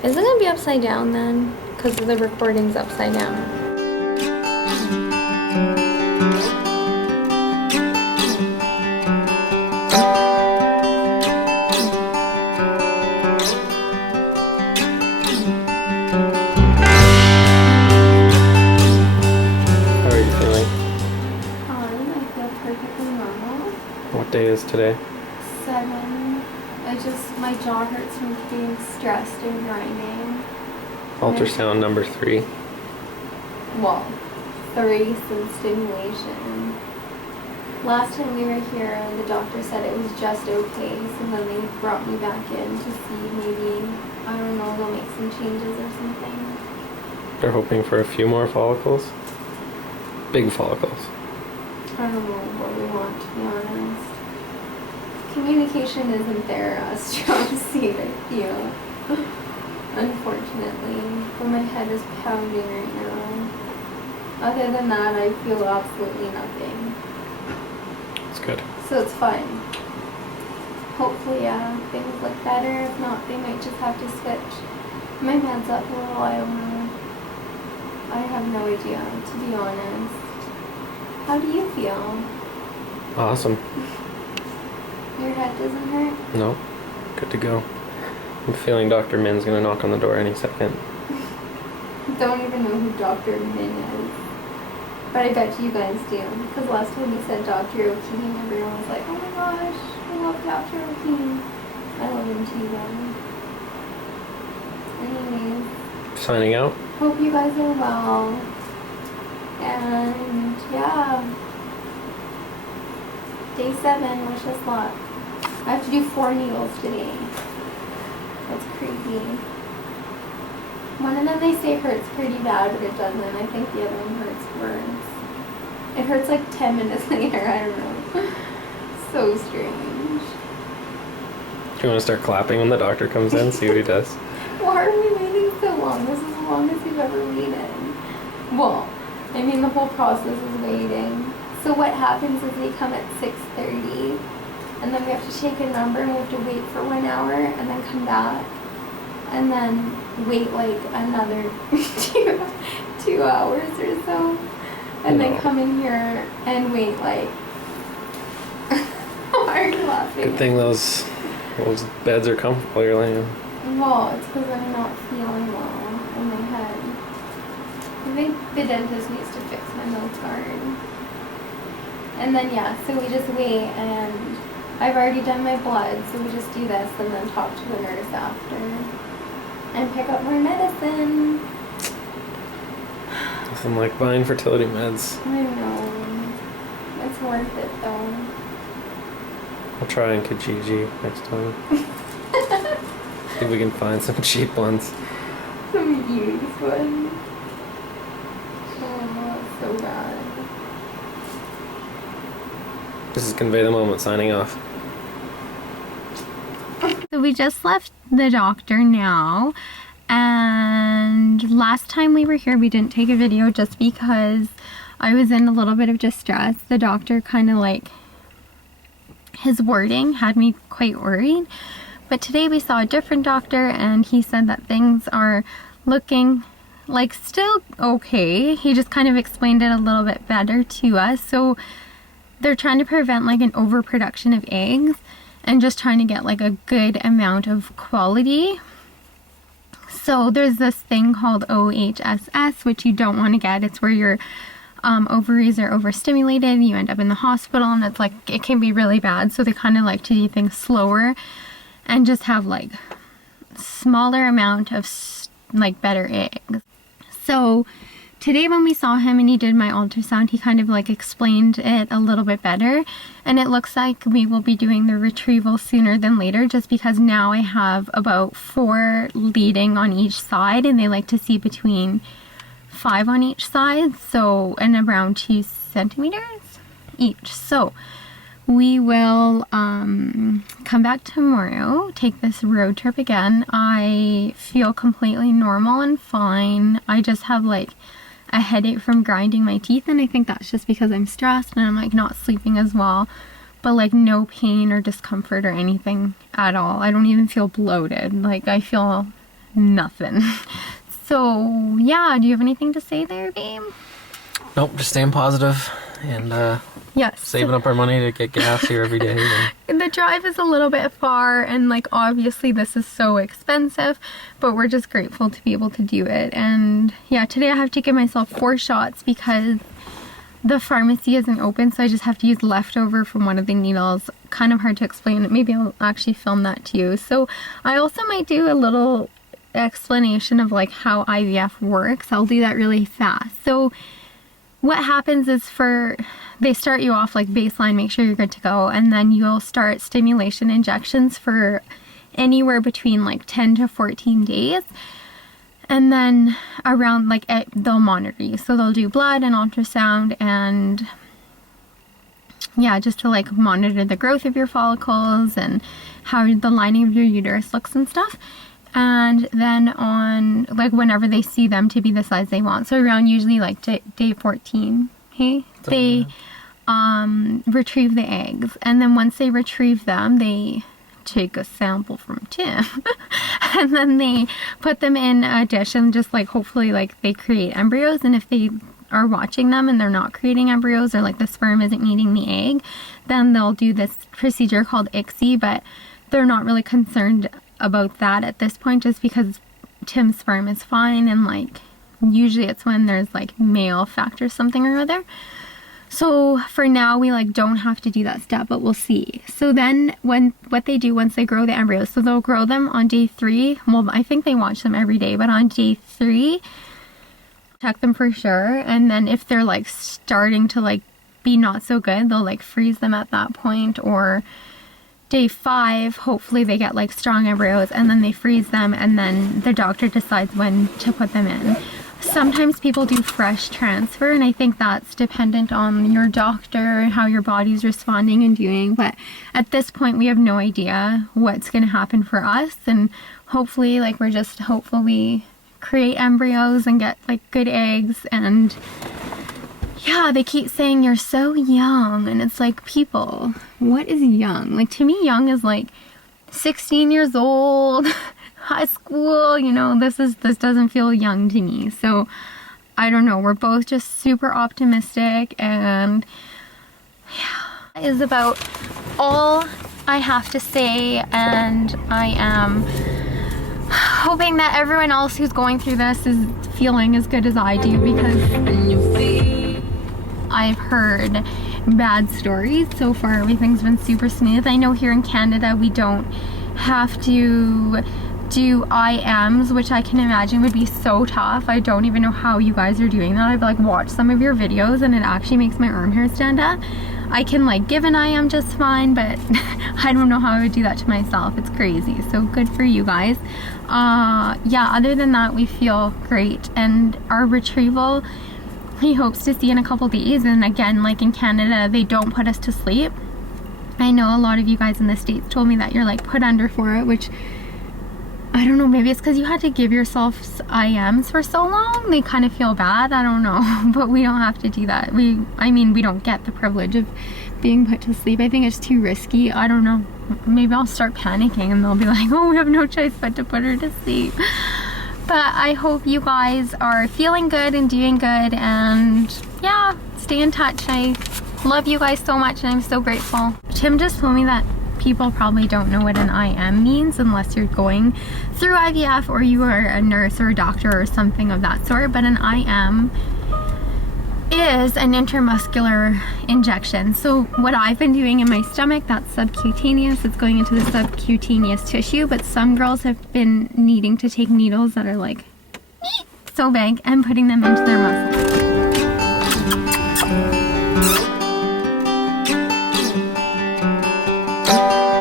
Is it gonna be upside down then? Because the recording's upside down. How are you feeling? I feel perfectly normal. What day is today? 7. My jaw hurts from being stressed and grinding. Ultrasound number 3. Well, 3 since stimulation. Last time we were here, the doctor said it was just okay, so then they brought me back in to see maybe, I don't know, they'll make some changes or something. They're hoping for a few more follicles. Big follicles. I don't know what we want, to be honest. Communication isn't their strong suit, I feel. Unfortunately. But my head is pounding right now. Other than that, I feel absolutely nothing. It's good. So it's fine. Hopefully, things look better. If not, they might just have to switch my meds up a little. I don't know. I have no idea, to be honest. How do you feel? Awesome. Your head doesn't hurt? No. Good to go. I'm feeling Dr. Min's gonna knock on the door any second. Don't even know who Dr. Min is. But I bet you guys do. Because last time you said Dr. O'Keen, everyone was like, oh my gosh, I love Dr. O'Keen. I love him too, though. Anyways. Signing out. Hope you guys are well. And yeah. Day 7, wish us luck. I have to do 4 needles today. That's crazy. One of them they say hurts pretty bad, but it doesn't. I think the other one hurts worse. It hurts like 10 minutes later. I don't know. So strange. Do you want to start clapping when the doctor comes in? See what he does. Why are we waiting so long? This is the longest we've ever waited. Well, I mean the whole process is waiting. So what happens is they come at 6:30, and then we have to take a number and we have to wait for 1 hour and then come back. And then wait like another 2 hours or so. And then come in here and wait like... Why are you laughing? Good thing those beds are comfortable you're laying in. Well, it's because I'm not feeling well in my head. I think the dentist needs to fix my mouth guard. And then so we just wait, and I've already done my blood, so we just do this and then talk to the nurse after. And pick up more medicine. Nothing like buying fertility meds. I know. It's worth it though. I'll try in Kijiji next time. See if we can find some cheap ones. Some used ones. Oh, that's so bad. This is Convey the Moment signing off. So we just left the doctor now, and last time we were here we didn't take a video just because I was in a little bit of distress. The doctor kind of like, his wording had me quite worried, but today we saw a different doctor and he said that things are looking like still okay. He just kind of explained it a little bit better to us. So they're trying to prevent like an overproduction of eggs and just trying to get like a good amount of quality. So there's this thing called OHSS, which you don't want to get. It's where your ovaries are overstimulated, you end up in the hospital, and it's like, it can be really bad. So they kind of like to do things slower and just have like smaller amount of like better eggs. So today when we saw him and he did my ultrasound, he kind of like explained it a little bit better, and it looks like we will be doing the retrieval sooner than later, just because now I have about 4 leading on each side, and they like to see between 5 on each side, so, and around 2 centimeters each. So we will come back tomorrow, take this road trip again. I feel completely normal and fine. I just have like a headache from grinding my teeth, and I think that's just because I'm stressed and I'm like not sleeping as well, but like no pain or discomfort or anything at all. I don't even feel bloated. Like I feel nothing. So yeah, do you have anything to say there, babe? Nope, just staying positive and Yes. saving up our money to get gas here every day. And The drive is a little bit far, and like obviously this is so expensive, but we're just grateful to be able to do it. And yeah, today I have to give myself 4 shots because the pharmacy isn't open, so I just have to use leftover from one of the needles. Kind of hard to explain. Maybe I'll actually film that to you. So I also might do a little explanation of like how IVF works. I'll do that really fast. So what happens is they start you off like baseline, make sure you're good to go, and then you'll start stimulation injections for anywhere between like 10 to 14 days. And then around like they'll monitor you. So they'll do blood and ultrasound and yeah, just to like monitor the growth of your follicles and how the lining of your uterus looks and stuff. And then on like whenever they see them to be the size they want. So around usually like day 14, okay? They retrieve the eggs. And then once they retrieve them, they take a sample from Tim and then they put them in a dish and just like hopefully like they create embryos. And if they are watching them and they're not creating embryos or like the sperm isn't meeting the egg, then they'll do this procedure called ICSI, but they're not really concerned about that at this point just because Tim's sperm is fine, and like usually it's when there's like male factor something or other. So for now we like don't have to do that step, but we'll see. So then what they do once they grow the embryos, so they'll grow them on day 3. Well, I think they watch them every day, but on day 3 check them for sure. And then if they're like starting to like be not so good, they'll like freeze them at that point. Or day 5, hopefully they get like strong embryos and then they freeze them, and then the doctor decides when to put them in. Sometimes people do fresh transfer, and I think that's dependent on your doctor and how your body's responding and doing. But at this point, we have no idea what's going to happen for us, and hopefully, like, we're just hopeful we create embryos and get like good eggs. And yeah, they keep saying you're so young, and it's like, people, what is young? Like, to me, young is like 16 years old. High school, you know, this doesn't feel young to me. So I don't know, we're both just super optimistic, and yeah, that is about all I have to say. And I am hoping that everyone else who's going through this is feeling as good as I do, because I've heard bad stories. So far everything's been super smooth. I know here in Canada we don't have to do IMs, which I can imagine would be so tough. I don't even know how you guys are doing that. I've like watched some of your videos and it actually makes my arm hair stand up. I can like give an IM just fine, but I don't know how I would do that to myself. It's crazy. So good for you guys. Yeah, other than that, we feel great, and our retrieval he hopes to see in a couple days. And again, like in Canada, they don't put us to sleep. I know a lot of you guys in the States told me that you're like put under for it, which I don't know, maybe it's because you had to give yourself IMs for so long. They kind of feel bad. I don't know, but we don't have to do that. I mean, we don't get the privilege of being put to sleep. I think it's too risky. I don't know. Maybe I'll start panicking and they'll be like, oh, we have no choice but to put her to sleep. But I hope you guys are feeling good and doing good, and yeah, stay in touch. I love you guys so much, and I'm so grateful. Tim just told me that people probably don't know what an IM means unless you're going through IVF or you are a nurse or a doctor or something of that sort. But an IM is an intramuscular injection. So what I've been doing in my stomach, that's subcutaneous. It's going into the subcutaneous tissue, but some girls have been needing to take needles that are like so big and putting them into their muscles.